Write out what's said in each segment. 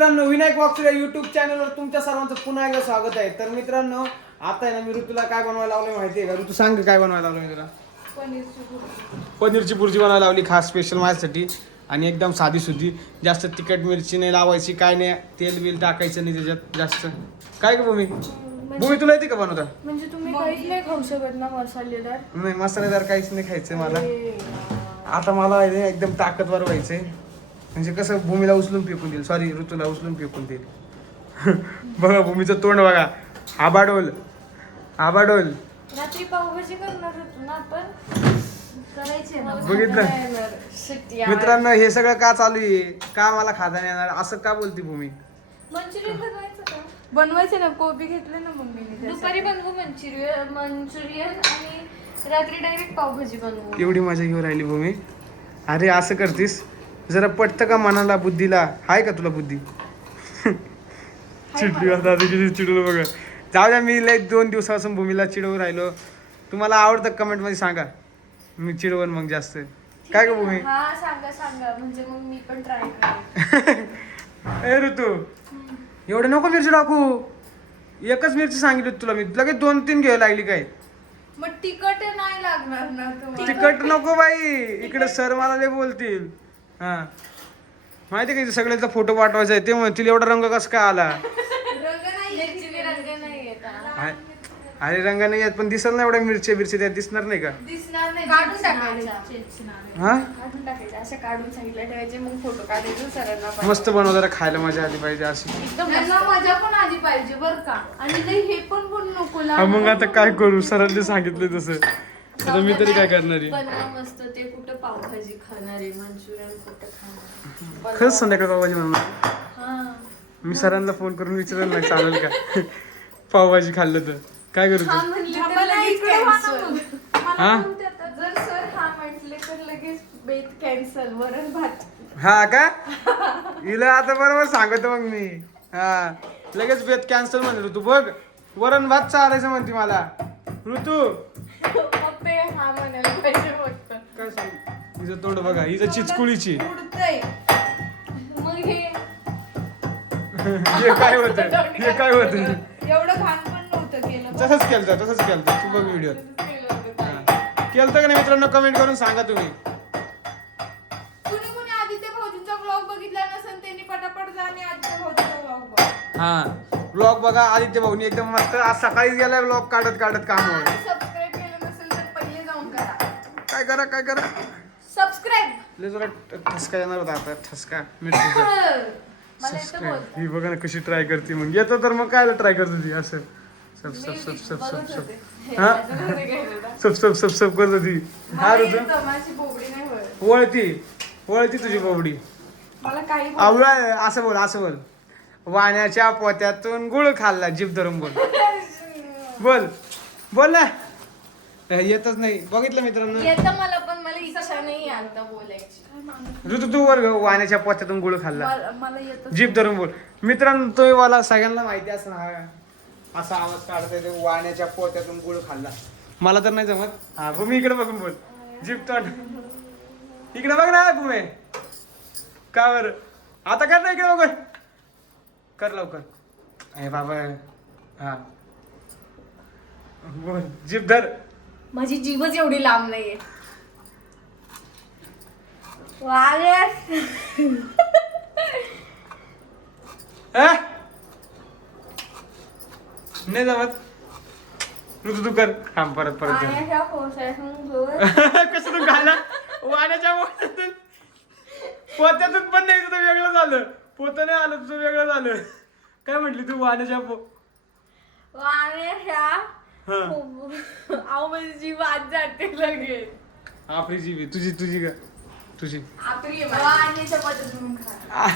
मित्रांनो विनायक वाक्सर युट्यूब चॅनलवर तुमच्या सर्वांचं पुन्हा एकदा स्वागत आहे. तर मित्रांनो आता आहे ना मी ऋतूला काय बनवायला लावलं माहिती आहे का? ऋतू सांग काय बनवायला लावलं मी तुला पनीरची भुर्जी बनवायला लावली खास स्पेशल माझ्यासाठी. आणि एकदम साधी सुधी. जास्त तिखट मिरची नाही लावायची काय नाही. तेल बिल टाकायचं नाही त्याच्यात जास्त. काय का भूमी? भूमी तुला येते का बनवता? म्हणजे तुम्ही काहीच नाही खाऊ शकत ना मसालेदार. नाही मसालेदार काहीच नाही खायचं मला. आता मला एकदम ताकदवर व्हायचंय. म्हणजे कसं भूमीला उचलून फेकून देईल. सॉरी ऋतूला उचलून फेकून देईल. बघा भूमीचं तोंड बघा. आबाडोल. आबाडोल. रात्री पावभाजी करणार होतो ना आपण. करायचे ना. बघितलं? मित्रांनो हे सगळं का चालू आहे? का मला खाता नाही येणार? असं का बोलती भूमी? मंचुरियन बनवायचं का? बनवायचे ना. कोबी घेतले ना मम्मीने. दुपारी बनवू मंचुरियन मंचुरियन आणि रात्री डायरेक्ट पावभाजी बनवू. एवढी मजा घेऊन राहिली भूमी. अरे असं करतीस? जरा पटतं का मनाला बुद्धीला? हाय का तुला बुद्धी? चिडली आता किती चिडलो बघा. जाऊ द्या मी लय दोन दिवसापासून भूमीला चिडवून राहिलो. तुम्हाला आवडतं कमेंटमध्ये सांगा. मी चिडवण मग जास्त. काय ग भूमी? हा सांगा सांगा. म्हणजे मग मी पण ट्राय करेन. ए ऋतू. एवढे नको मिरची टाकू. एकच मिरची सांगितली तुला मी. लगेच दोन तीन घ्यायला लागली काय? मग तिखट नाही लागणार ना तिकट नको बाई. इकडे सर मला लय बोलतील. हा. माहिती का सगळ्यांचा फोटो पाठवायचा आहे? ते म्हणतील एवढा रंग कसं काय आला? रंग नाही मिरची रंग नाही येत हा. अरे- रंग नाही येत पण दिसल ना एवढ्या मिरची बिरची त्यात दिसणार नाही का? दिसणार नाही. काढून दिसणार टाकायचं. नाही. हा? काढून टाकायचे असे काढून सांगितलं ठेवायचे मग फोटो काढायचे सरांना पाठवायचे. मस्त बनव जरा खायला मजा आली पाहिजे अशी. त्यांना मजा पण आली पाहिजे बर का. आणि लई हे पण पण नको हा मग आता काय करू? सरांनी सांगितलं तसं. आता मी तरी काय करणार? आहे बनवा मस्त ते कुठं पावभाजी खाणार आहे मंचुरियन कुठं खाणार? खरंच संध्याकाळी पावभाजी म्हणणार हा. मी सरांना फोन करून विचारेल ना चालेल का? पावभाजी खाल्लं तर. काय करू हा तू? म्हणले तर थांबा ना, लगेच इकडे व्हा ना cancel. मग. मला हा? बोलते आता. जर सर हा म्हटले तर लगेच बेत कॅन्सल वरण भात. हा का? हिला आता बरोबर सांगतो मग मी. हा. लगेच बेत कॅन्सल म्हणते ऋतू बघ. वरण भात चालायचं म्हणते मला. ऋतू मग ते हा म्हणायला पाहिजे फक्त. काय सांग? हिचं तोंड बघा हिचं चिचकुळीची. उडतंय. मग हे हे काय होतं हे काय होतं एवढं घाण पण नव्हतं केलं. तसंच केलं तसंच केलं तू बघ व्हिडिओ केलं होतं ताई. केलं का नाही मित्रांनो? कमेंट करून सांगा तुम्ही. कुणी कुणी आदित्य भाऊजींचा ब्लॉग बघितला नसेल त्यांनी पटापट जा आणि आदित्य भाऊजींचा ब्लॉग बघ. हा. ब्लॉग बघा आदित्य भाऊनी एकदम मस्त आज सकाळीच गेलाय ब्लॉग काढत काढत कामावर. सबस्क्राईब काय करा काय करा? सबस्क्राईब लय जरा ठसका येणार होता आता ठसका. मिरचीचा मला येतं ही बघा ना कशी ट्राय करते मग. येतं तर मग काय ट्राय करत होती असं. सब सब सब सब सब सब होते. हे. सब सब सब सब करत होती हा मला ऋतू येतं, माझी बोबडी नाही वळत. वळती. वळती तुझी बाबडी. मला काही आवळा असं बोल असं बोल. वाण्याच्या पोत्यातून गुळ खाल्ला जीभ धरून बोल. बोल. बोल ना. येतच नाही. बघितलं मित्रांनो? येतं मला पण मला इच्छा नाही आता बोलायची. ऋतू तू वर ग, वाण्याच्या पोत्यातून गुळ खाल्ला. मला- मला येतं जीभ धरून बोल. मित्रांनो तो मला सगळ्यांना माहिती असं हा असा आवाज काढता येतो वाण्याच्या पोत्यातून गुळ खाल्ला. मला तर नाही जमत. हा भूमी इकडे बघून बोल. जीभ तोंड. इकडे बघ ना भूमी का बर? आता कर ना इकडे बघ कर लवकर. ए बाबा. हा. बोल जीभ धर. माझी जीवच एवढी लांब नाहीये? नाही जमत ऋतू तू कर. थांब परत परत कर. कोशातून कसं तू घाला? वाण्याच्या पोत्यातून पोत्यातून पण नाही तुझं वेगळं झालं. पोत नाही आलं तुझं वेगळं झालं. काय म्हटली तू? वाण्याच्या पो वाण्याच्या हा. अहो माझी जीव आज जाते लगेच. आपली जीवी तुझी तुझी का तुझी. पद्धतीतून खा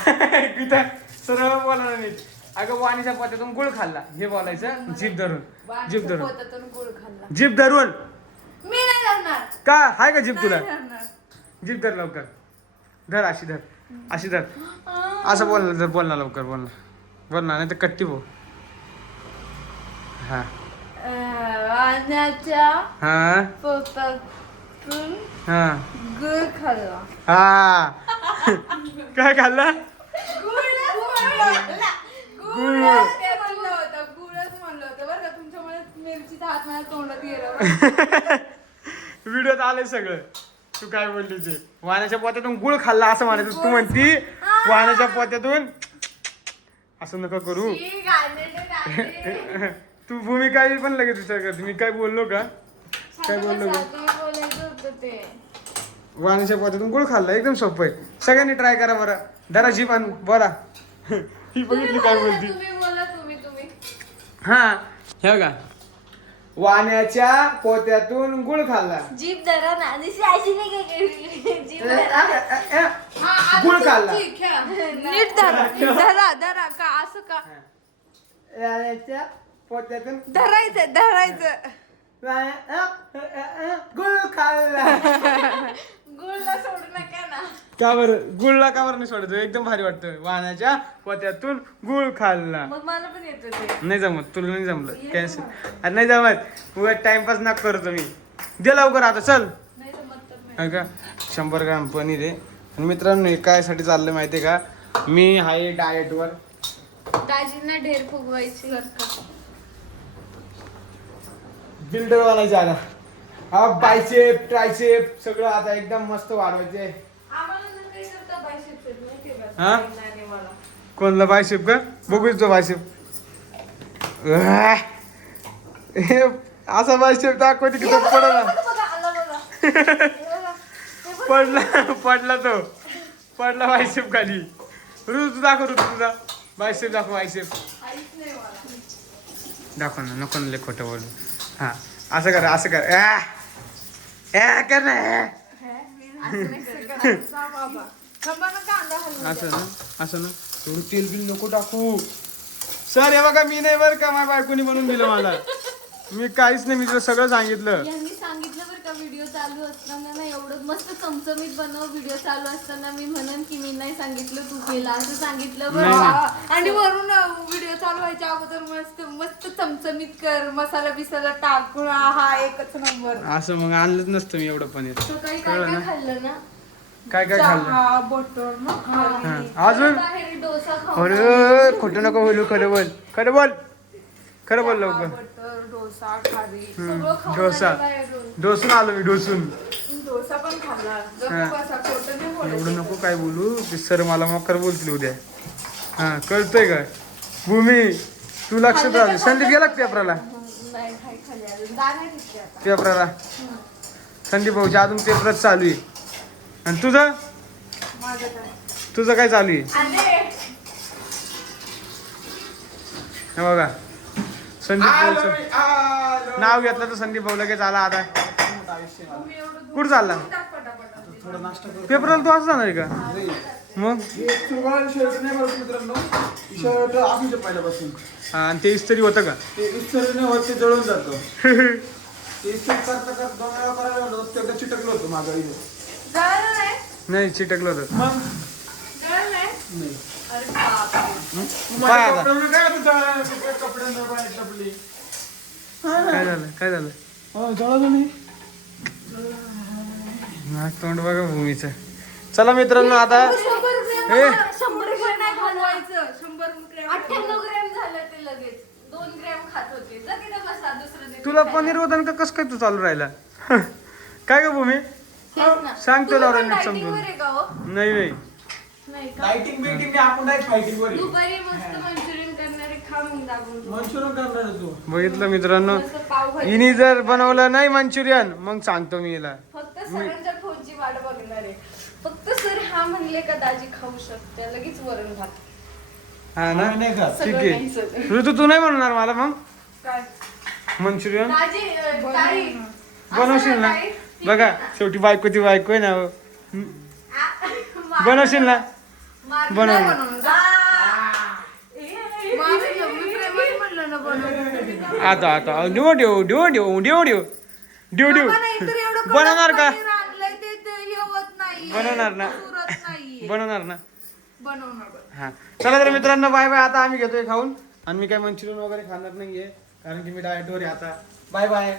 तिथं सरळ बोला नाही अगं वाणीच्या पोत्यातून गुळ खाल्ला. हे बोलायचं जीभ धरून. जीभ धरून. पोतातून गुळ खाल्ला. जीभ धरून. मी नाही जाणार का? हाय का जीभ तुला? नाही. जीभ धर लवकर. धर अशी धर. अशी धर. असं बोल बोल ना लवकर बोल ना. बोल ना नाही तर कट्टी भो हा. अं, वाण्याच्या हा हा. गुळ खाल्ला. हा. काय खाल्ला? गुळ, गुळ. गुळ. ते म्हणलं होतं गुळच म्हणलं होतं. बरं का तुमच्यामुळे मिरचीचा हात माझ्या तोंडात गेला. व्हिडिओत आले सगळं. तू काय बोलली ते? वाण्याच्या पोत्यातून गुळ खाल्ला असं म्हणायचं तू म्हणती. वाण्याच्या पोत्यातून. असं नका करू. तू भूमिका पण लगेच विचार करते मी काय बोललो का? काय बोललो का? वाण्याच्या पोत्यातून गुळ खाल्ला. एकदम सोपं आहे. सगळ्यांनी ट्राय करा बरं. जरा जीप आण. बोला. ही बघितली काय बोलती? हा. हे बघा. वाण्याच्या पोत्यातून गुळ खाल्ला. जीप धरा ना. गुळ खाल्ला. नीट धरा. धरा धरा का? असं का? वाण्याच्या पोत्यातून धरायचं धरायचं. गुळ खाल्ला गुळला सोडू नका ना. का बरं? गुळला का बरं नाही सोडायचं? एकदम भारी वाटतं. वाण्याच्या पोत्यातून गुळ खाल्ला मग मला पण येतं ते. नाही जमत. तुला नाही जमलं. कॅन्सल अरे नाही जमत. उगा टाइमपास ना करतो मी. दे लवकर आता चल. नाही जमत तर नाही. हा का? शंभर ग्राम पनीर आहे. आणि मित्रांनो हे कायसाठी चाललं माहिती आहे का? मी आहे डाएटवर दाजींना ढेर फुगवायची बिल्डर बनायचे आता. हा बायसेप ट्रायसेप सगळं आता एकदम मस्त वाढवायचे. हा? कोणला बायसेप का? बघू तो बायसेप हे असा बायसेप दाखवते की तो पडला. पडला पडला तो. पडला बायसेप खाली. ऋतू दाखव ऋतू तुझा. बायसेप दाखव बायसेप. दाखव ना नको ना खोटं बोलू. हा असं कर असं कर. आ! आ, कर ना. असं ना असं ना असं ना. एवढं तेल बिल नको टाकू. सर हे बघा मी नाही बरं का माझ्या बायकोनी बनवून दिलं मला. मी काहीच नाही मी तुला सगळं सांगितलं. यांनी सांगितलं बरं का व्हिडिओ चालू असताना ना एवढं मस्त चमचमीत बनव व्हिडिओ चालू असताना मी म्हणन की मी नाही सांगितलं तू केला असं सांगितलं बरं नाही? हा, आणि वरून व्हिडिओ चालू व्हायच्या अगोदर मस्त मस्त चमचमीत कर मसाला बिसाला टाकून हा एकच नंबर असं मग आणलंच नसतं मी एवढं पनीर. सकाळी काय कळलं काय ना? खाल्लं ना? काय काय खाल्लं? चहा बटर ना हा. अजून? बाहेर डोसा खाऊ अरे खोटं नको बोलू खरं बोल. खरं बोल खरं बोल लवकर डोसा खारी सगळं खाऊन डोसा. डोसून आलो मी डोसून. डोसा पण खाल्ला. हा. गप्प बसा खोटं नाही एवढं बोलायचं नको काय बोलू. ते सर मला मकर बोलतील उद्या. हा कळतंय का? भूमी तू लक्षात राहते संदीप गेला का पेपराला? नाही खाई खाली अजून. आता. पेपराला? संदीप भाऊच्या अजून पेपरच चालू आहे. आणि तुझं? माझं काय? तुझं काय चालू आहे? आले हे बघा. संदीप भाऊचं नाव घेतलं तर संदीप भाऊ लगेच आला आता. कुठं चालला? पेपराला तू असं जाणार आहे का? मग? पहिल्यापासून. हा, आणि ते इस्त्री होतं का? ते इस्त्री नाही होत ते जळून जातं. ते इस्त्री करता करता दोन वेळा करायला होतं ते एकदा चिटकलं होतं इथे जळलं नाही? नाही चिटकलं होतं. मग? जळलं नाही? नाही. अरे बापरे. काय आता झालं? काय झालं? हो जळालं नाही नाक तोंड बघा भूमीचं. चला मित्रांनो आता. मला- शंभर ग्रॅम नाही खाल्लं. हलवायचं शंभर रुपये अठ्ठ्याण्णव ग्रॅम झालं ते लगेच. दोन ग्रॅम खात होते. जा तिथं बसा दुसरं देते तुला खायला. पनीर होतं का? कसं काय तू चालू राहिला? काय ग भूमी? तेच ना. सांग तुम्ही तुला पण नीट dieting समजून. का हो? नाही नाही नाही का? लाइटिंग बिटिंग नाही आपण डायरेक्ट फायटिंग वर दुपारी मस्त मंचुरियन करणारे खा मग दाबून मंचुरियन करणार आहे तू. बघितलं मित्रांनो? मस्त पावभाजी हिने जर बनवलं नाही मंचुरियन मग सांगतो मी हिला. फक्त सरांच्या फोनची वाट बघणार. आहे फक्त सर हा म्हणले का दाजी खाऊ शकते? लगेच वरण भात हा ना? आम्ही नाही खात. ठीक सगळं आहे. नाही सर. ऋतू तू नाही म्हणणार मला मग? काय? मंचुरियन? दाजी अं, ताई, बनवशील ना ताई, बघा शेवटी बायकोची बायको आहे ना हो. हम्म. आ- मार- बनवशील ना? मार- बनव नाही ना. बनवणार. जा. ए, ए, मग आम्ही मी प्रेमाने म्हणलं ना बनव. आता आता डिओ डिओ डिओ डिओ डिओ डिओ डिओ डिओ बाबा नाही तर एवढं कडक बनवणार का? बनवणार ना. सुरत नाहीये. बनवणार ना. हा. चला तर मित्रांनो बाय बाय. आता आम्ही घेतोय खाऊन. आणि मी काय मंचुरियन वगैरे खाणार नाहीये कारण की मी डाएटवर आहे आता. Bye bye.